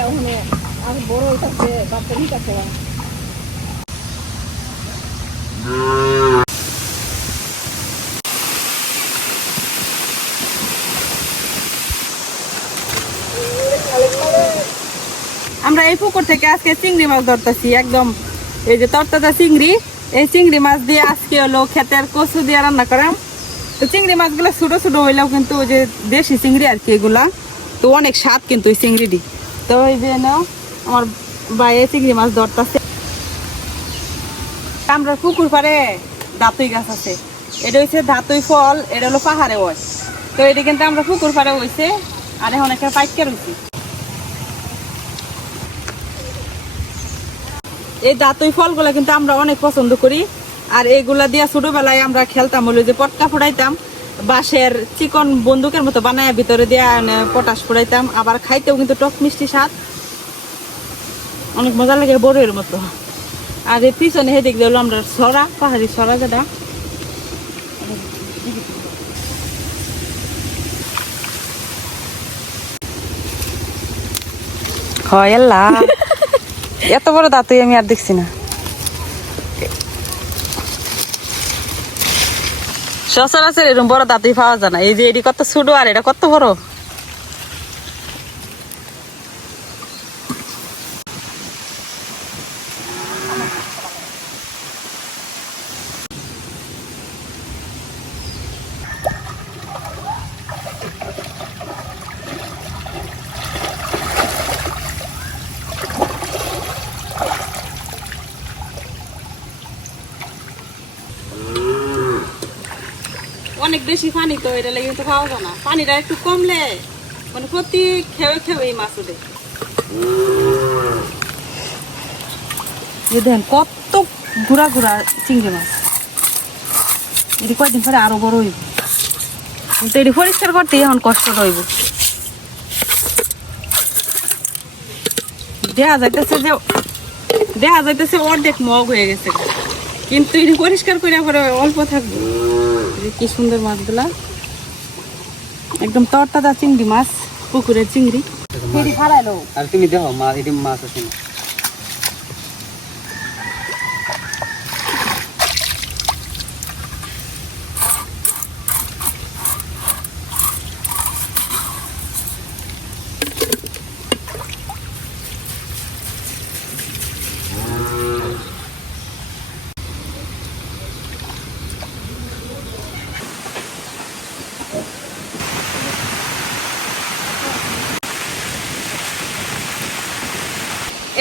ওখানে আর বড় হইতাছে বাচ্চা নিতেছে আমরা এই পুকুর থেকে আজকে চিংড়ি মাছ ধরতেছি একদম এই যে তরতাজা চিংড়ি এই চিংড়ি মাছ দিয়ে আজকে হলো ক্ষেতের কচু দিয়ে রান্না করাম তো চিংড়ি মাছগুলো ছোট ছোট হইলেও কিন্তু ওই যে দেশি চিংড়ি আর কি এগুলা তো অনেক স্বাদ কিন্তু এই চিংড়িটি তো এই যে নাও আমার বাইরে চিংড়ি মাছ ধরতেছে আমরা পুকুর পাড়ে দাঁতই গাছ আছে এটা হচ্ছে ধাতুই ফল এটা হলো পাহাড়ে হয় তো এটা কিন্তু আমরা পুকুর পাড়ে হয়েছে আর এখন একটা পাইকার হয়েছি এই দাঁতই ফলগুলা কিন্তু আমরা অনেক পছন্দ করি আর এইগুলা দিয়া ছোটবেলায় আমরা খেলতাম হলো যে পটকা ফুটাইতাম বাঁশের চিকন বন্দুকের মতো বানায় ভিতরে দিয়া পটাশ ফুটাইতাম আবার খাইতেও কিন্তু টক মিষ্টি স্বাদ অনেক মজা লাগে বড়ের মতো আর এই পিছনে হেদিক দিল আমরা সরা পাহাড়ি সরা যেটা হয় আল্লাহ এত বড় দাঁতই আমি আর দেখছি না সচরাচর এরকম বড় দাঁতই পাওয়া যায় না এই যে এটি কত ছোট আর এটা কত বড় অনেক বেশি পানি তো এটা লেগে তো খাওয়া যায় না পানিটা একটু কমলে মানে প্রতি খেয়ে খেয়ে এই মাছ ওদের দেখেন কত ঘুরা ঘুরা চিংড়ি মাছ এটি কয়েকদিন পরে আরো বড় হইব কিন্তু এটি পরিষ্কার করতে এখন কষ্ট হইব দেখা যাইতেছে অর্ধেক মগ হয়ে গেছে কিন্তু এটি পরিষ্কার করে পরে অল্প থাকবে কি সুন্দর মাছগুলা একদম তরতাজা চিংড়ি মাছ পুকুরের চিংড়ি আর তুমি দেখো মাছ এটি মাছ আছে না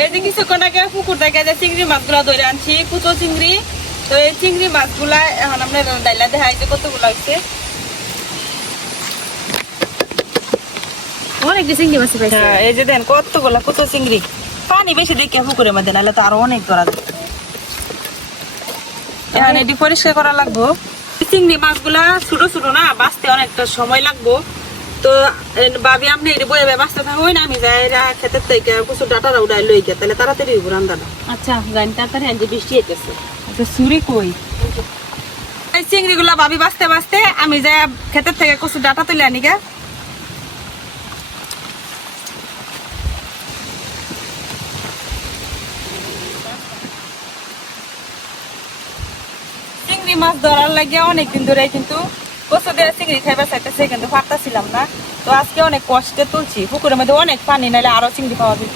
এই যে কিছুক্ষণ আগে পুকুর থেকে যে চিংড়ি মাছগুলা ধরে আনছি কুচো চিংড়ি তো এই চিংড়ি মাছগুলা এখন আমরা ডাইলা দেখাই যে কতগুলো হচ্ছে অনেক চিংড়ি মাছ পাইছে এই যে দেন কতগুলা কুচো চিংড়ি পানি বেশি দেখে পুকুরের মধ্যে নাহলে তো আরো অনেক ধরা যায় এখন এটি পরিষ্কার করা লাগবো চিংড়ি মাছগুলা ছোট ছোট না বাঁচতে অনেকটা সময় লাগবো তো ভাবি আপনি এটি বয়ে বাঁচতে থাকবো না আমি যাই খেতের থেকে কিছু ডাটারা উড়াই লই গে তাহলে তাড়াতাড়ি হইব রান্নাটা আচ্ছা গান তাড়াতাড়ি আনতে বৃষ্টি হইতেছে আচ্ছা সুরি কই এই চিংড়িগুলা ভাবি বাঁচতে বাঁচতে আমি যাই খেতের থেকে কিছু ডাটা তুলে আনি গে চিংড়ি মাছ ধরার লাগে অনেকদিন ধরে কিন্তু কচু দিয়ে চিংড়ি খাইবার চাইতেছে কিন্তু পারতাছিলাম না তো আজকে অনেক কষ্টে তুলছি পুকুরের মধ্যে অনেক পানি নাইলে আরো চিংড়ি পাওয়া যায়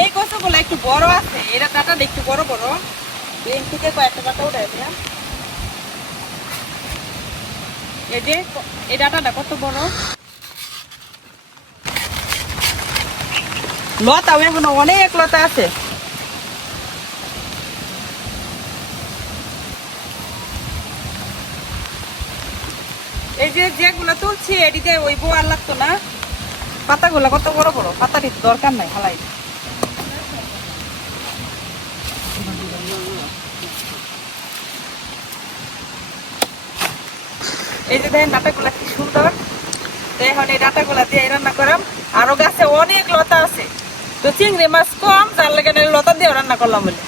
এই কচুগুলো একটু বড় আছে এটা ডাটাটা একটু বড় বড় এর থেকে কয়েকটা ডাটা উঠাই দিয়া এই যে এই ডাটাটা কত বড় লতা এখনো অনেক লতা আছে এই যে যেগুলো তুলছি এদিকে ওই বোয়ার লাগতো না পাতাগুলো কত বড় বড় পাতাটি দরকার নাই হালাই এই যে দেখেন ডাটাগুলা কি সুন্দর তো এখন এই ডাটাগুলা দিয়ে রান্না করাম আরো গাছে অনেক লতা আছে তো চিংড়ি মাছ কম যার লাগে লতা দিয়ে রান্না করলাম বলে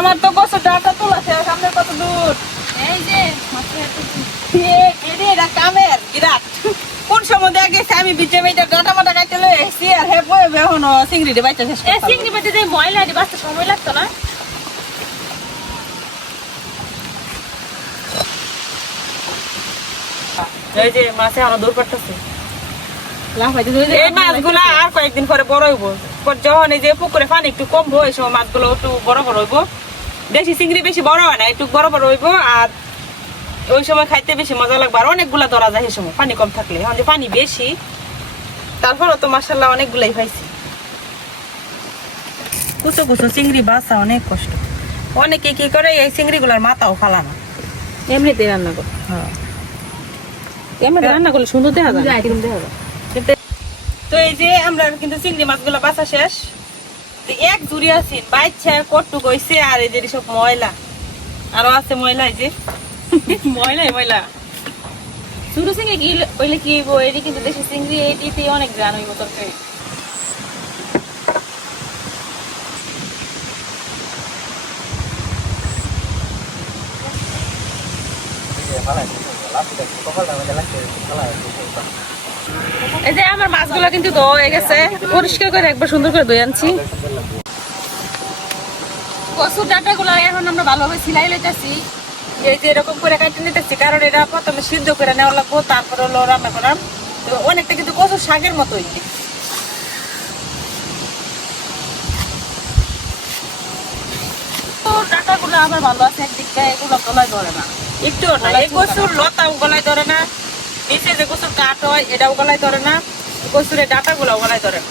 আমার তো কচুর ডাটা তোলা শেষ, আপনার কত দূর? এই যে মাত্র এটা কামের বিরাট। কোন সময় দেখা গেছে আমি বিজে মেয়েটা ডাটা মাটা কাটতে লয়ে এসেছি আর হে বয়ে এখনো চিংড়িটা বাইতে শেষ এই করতে চিংড়ি মাছে যে ময়লা এটি বাঁচতে সময় লাগতো না? এই যে মাছে এখনো দূর করতেছে। লাফাইতে ধরে এই মাছগুলা আর কয়েকদিন পরে বড় হইব। যখন এই যে পুকুরে পানি একটু কমবো এই সময় মাছগুলো একটু বড় বড় হইব। দেশি চিংড়ি বেশি বড় হয় না, একটু বড় বড় হইব আর ওই সময় খাইতে বেশি মজা লাগবে। আর অনেকগুলা ধরা যায় এই সময় পানি কম থাকলে। এখন যে পানি বেশি তারপরও তো মাশাআল্লাহ অনেকগুলাই পাইছি। কুচো কুচো চিংড়ি বাছা অনেক কষ্ট। অনেকে কি করে এই চিংড়িগুলার মাথাও ফালা না, এমনিতে রান্না কর। হ্যাঁ এমনিতে রান্না করলে সুন্দর দেখা যায়, এরকম দেখা যায়। তো এই যে আমরা কিন্তু চিংড়ি মাছগুলো বাছা শেষ। তো এক জুড়ি আছে বাচ্চা কট্টু কইছে আর এই যে সব ময়লা আরো আছে ময়লা, এই যে ময়লাই ময়লা। ছোট চিংড়ি কি হইলে কি হইব, এটি কিন্তু দেশি চিংড়ি, এটিতে অনেক গ্রান হইব তরকারি। এই যে আমার মাছগুলো কিন্তু ধোয়া হয়ে গেছে, পরিষ্কার করে একবার সুন্দর করে ধুয়ে আনছি। কচুর ডাটা গুলো এখন আমরা ভালোভাবে সিলাই লইতেছি। এই যে এরকম করে কাটে নিতেছি, কারণ এটা প্রথমে সিদ্ধ করে নেওয়া লাগবো, তারপরে হলো রান্না করাম। তো অনেকটা কিন্তু কচুর শাকের মতো হইছে। তো ডাটা গুলো আবার ভালো আছে একদিকটা, এগুলো গলায় ধরে না। একটু না, এই কচুর লতাও গলায় ধরে না, নিচে যে কচুর কাঠ হয় এটাও গলায় ধরে না, কচুরের ডাটা গুলাও গলায় ধরে না।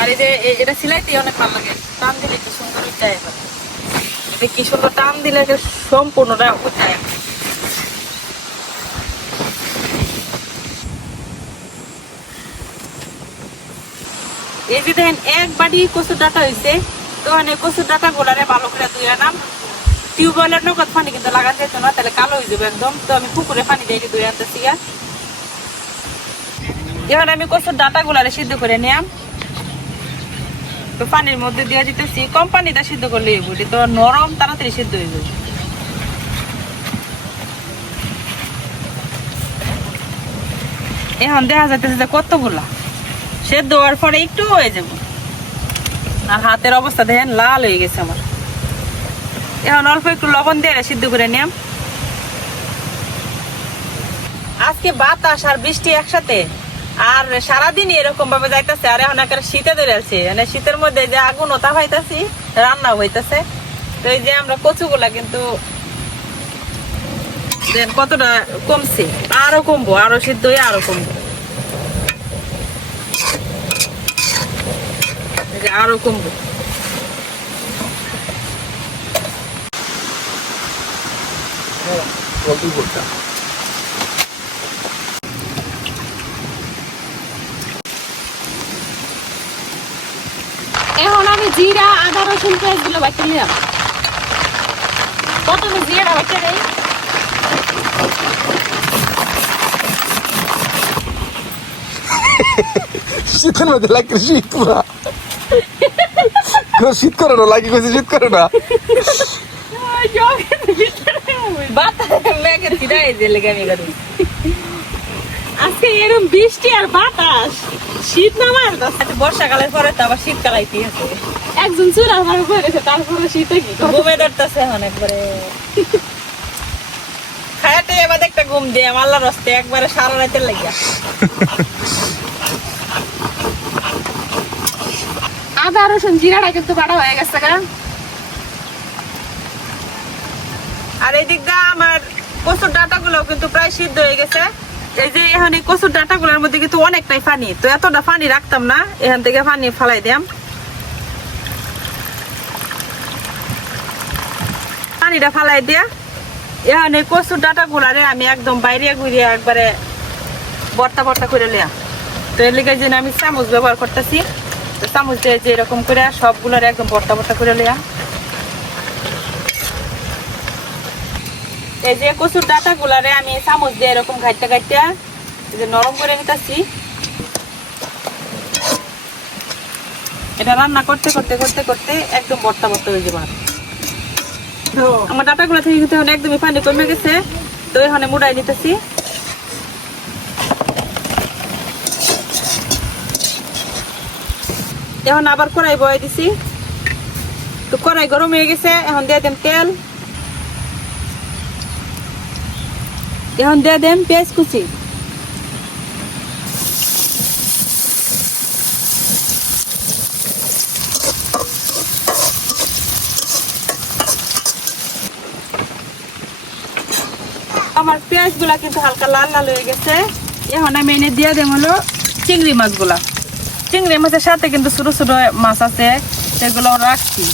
আর এই যে এটা সিলাইতে অনেক ভালো লাগে, টান দিলে একটু সুন্দর উঠে এবার। এটা কি সুন্দর টান দিলে সম্পূর্ণটা উঠে। এই যে দেখেন এক বাড়ি কচুর ডাটা হয়েছে, তো এই কচুর ডাটা গোলারে ভালো করে ধুয়ে আনাম। টিউবওয়েলের নগদ পানি কিন্তু লাগাতে যেত না, তাহলে কালো হয়ে যাবে একদম। তো আমি পুকুরে পানি দিয়ে ধুয়ে আনতেছি। এবার আমি কচুর ডাটা গুলারে সিদ্ধ করে নিলাম, তো পানির মধ্যে দিয়ে দিতেছি। কম পানিটা সিদ্ধ করলে এগুলি তো নরম, তাড়াতাড়ি সিদ্ধ হয়ে যাবে। এখন দেখা যাইতেছে যে কতগুলা সেদ্ধ হওয়ার পরে একটু হয়ে যাবো। আর হাতের অবস্থা দেখেন লাল হয়ে গেছে আমার। এখন অল্প একটু লবণ দিয়ে সিদ্ধ করে নিলাম। আজকে বাতাস আর বৃষ্টি একসাথে, আর সারাদিন এরকম ভাবে যাইতেছে। আর এখন একটা শীতে ধরে আছে, মানে শীতের মধ্যে যে আগুন ওটা হইতাছি, রান্না হইতেছে। তো এই যে আমরা কচুগুলা কিন্তু কতটা কমছে, আরো কমবো, আরো সিদ্ধ হয়ে আরো কমবো, আরো কমবো। এখন আমি জিরা, আদা, রসুন, পেঁয়াজ গুলো বাটি নিলাম। প্রথমে জিরা বাটি দেই। শীতের মধ্যে লাগে শীত পুরা শীত করে না লাগে, কইছে শীত করে না। আজকে এরকম বৃষ্টি আর বাতাস, শীত নামার বর্ষাকালের পরে তো আবার শীতকাল আইতে আছে। একজন চুরা আমার উপরে গেছে, তারপরে শীতে কি ঘুমে ধরতেছে এখন একবারে। খায়াতে এবার একটা ঘুম দিয়ে আল্লাহ রস্তে একবারে সারা রাতের লাগিয়া। আদা রসুন জিরাটা কিন্তু বাড়া হয়ে গেছে গা। আর এই দিক দিয়ে আমার কচুর ডাটা গুলো কিন্তু প্রায় সিদ্ধ হয়ে গেছে। এই যে এখন এই কচুর ডাটা গুলোর মধ্যে কিন্তু অনেকটাই পানি, তো এতটা পানি রাখতাম না, এখান থেকে পানি ফালাই দিলাম। পানিটা ফালাই দিয়া এখন এই কচুর ডাটা গুলারে আমি একদম বাইরে ঘুরিয়ে একবারে বর্তা বর্তা করে লিয়া। তো এর লিগে জন্য আমি চামচ ব্যবহার করতেছি। তো চামচ দিয়ে যে এরকম করে সবগুলোর একদম বর্তা বর্তা করে লিয়া। এই যে কচুর ডাটা গুলারে আমি চামচ দিয়ে এরকম ঘাইতে ঘাইতে যে নরম করে নিতেছি। এটা রান্না করতে করতে করতে করতে একদম বর্তা বর্তা হয়ে যাবে আমার ডাটাগুলো থেকে কিন্তু এখন একদমই পানি কমে গেছে তো এখানে মুড়াই নিতেছি এখন আবার কড়াই বয়ে দিছি তো কড়াই গরম হয়ে গেছে এখন দিয়ে দেন তেল এখন দিয়ে দেন পেঁয়াজ কুচি আমার পেঁয়াজ গুলা কিন্তু হালকা লাল লাল হয়ে গেছে এখন আমি এনে দিয়ে দেব হলো চিংড়ি মাছগুলা চিংড়ি মাছের সাথে কিন্তু ছোট ছোট মাছ আছে সেগুলো রাখছি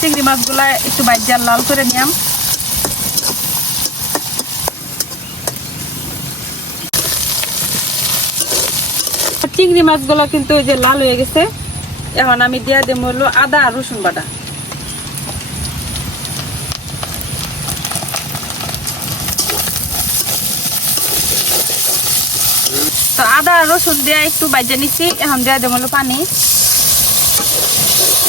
চিংড়ি মাছগুলা একটু বাইজা লাল করে নিলাম চিংড়ি মাছগুলো কিন্তু ওই যে লাল হয়ে গেছে এখন আমি দিয়ে দেবো হলো আদা আর রসুন বাটা তো আদা আর রসুন দিয়ে একটু বাইজে নিচ্ছি এখন দিয়ে দেবো হলো পানি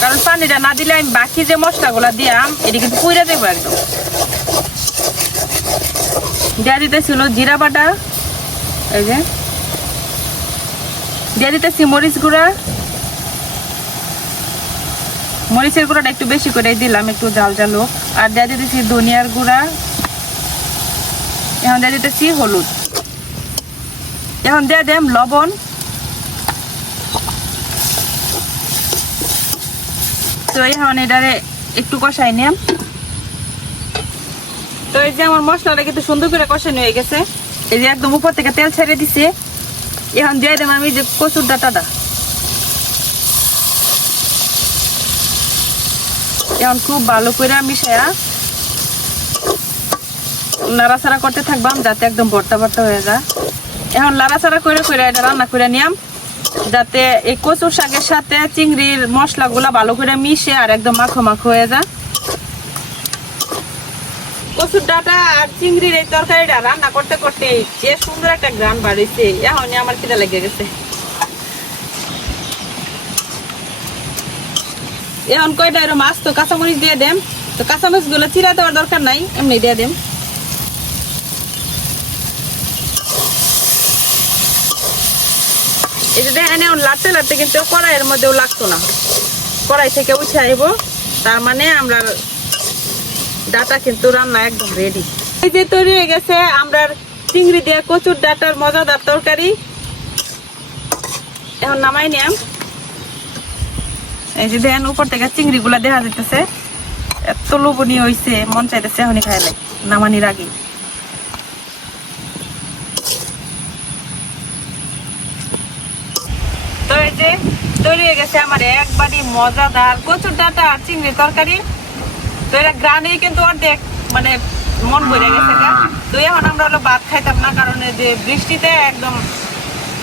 কারণ পানিটা না দিলে আমি বাকি যে মশলাগুলো দিলাম এটি কিন্তু পুড়ে দেবো একদম দিয়ে দিতেছিল জিরা বাটা এই যে দিয়ে দিতেছি মরিচ গুঁড়া মরিচের গুঁড়াটা একটু বেশি করে দিলাম একটু ঝাল ঝাল হোক আর দিয়ে দিতেছি ধনিয়ার গুঁড়া এখন দিয়ে দিতেছি হলুদ এখন দিয়ে দেব লবণ তো এখন এটারে একটু কষাই নিলাম তো এই যে আমার মশলাটা কিন্তু সুন্দর করে কষানো হয়ে গেছে এই যে একদম উপর থেকে তেল ছেড়ে দিছে এখন দিয়ে দেব আমি যে কচুর ডাঁটাটা এখন খুব ভালো করে মিশায়া নাড়াচাড়া করতে থাকবাম যাতে একদম ভর্তা ভর্তা হয়ে যায় এখন নাড়াচাড়া করে করে এটা রান্না করে নিয়াম যাতে এই কচুর শাকের সাথে চিংড়ির মশলাগুলা ভালো করে মিশে আর একদম মাখো মাখো হয়ে যায় কচুর ডাঁটা আর চিংড়ির এই তরকারিটা রান্না করতে করতে যে সুন্দর একটা গ্রান বাড়িছে এখনই আমার খিদে লেগে গেছে এখন কয়টা এর মাছ তো কাঁচামরিচ দিয়ে দেন তো কাঁচামরিচ গুলো চিরা দেওয়ার দরকার নাই এমনি দিয়ে দেন এই যে দেখেন এখন লাড়তে লাড়তে কিন্তু কড়াইয়ের মধ্যেও লাগতো না কড়াই থেকে উঠে আইব তার মানে আমরা ডাটা কিন্তু রান্না একদম রেডি এই যে তৈরি হয়ে গেছে আমরা চিংড়ি দিয়ে কচুর ডাটার মজাদার তরকারি এখন নামাই নিলাম এই যে দেখেন উপর থেকে চিংড়ি গুলা দেখা যাইতেছে এত লোভনীয় হয়েছে মন চাইতেছে এখনই খাইলে নামানির আগে তো এই যে তৈরি হয়ে গেছে আমার একবারই মজাদার কচুর ডাটা আর চিংড়ি তরকারি তো এরা গ্রানেই কিন্তু অর্ধেক মানে মন ভরে গেছে তো এখন আমরা হলো ভাত খাইতাম না কারণ যে বৃষ্টিতে একদম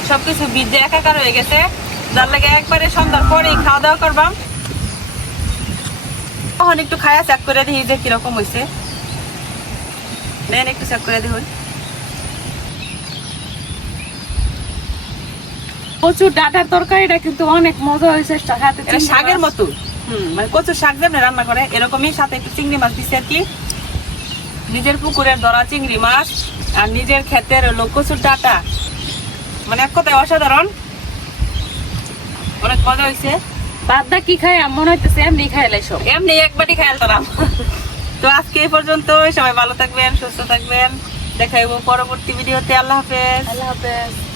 সবকিছু ভিজে একাকার হয়ে গেছে যার লাগে একবারে সন্ধ্যার পরেই খাওয়া দাওয়া করবাম তখন একটু খায়া চেক করে দিই যে কিরকম হয়েছে নেন একটু চেক করে দিই কচুর ডাঁটার তরকারিটা কিন্তু অনেক মজা হয়েছে শাকের মতো মানে কচুর শাক যেমন রান্না করে এরকমই সাথে একটু চিংড়ি মাছ দিচ্ছে আর কি নিজের পুকুরের ধরা চিংড়ি মাছ আর নিজের ক্ষেতের হলো কচুর ডাঁটা মানে এক কথায় অসাধারণ অনেক মজা হয়েছে বাদদা কি খায় মনে হইতেছে এমনি খাইলে সব এমনি একবারই খাইল তোরা তো আজকে এই পর্যন্ত সবাই ভালো থাকবেন সুস্থ থাকবেন দেখাইবো পরবর্তী ভিডিওতে আল্লাহ হাফেজ আল্লাহ হাফেজ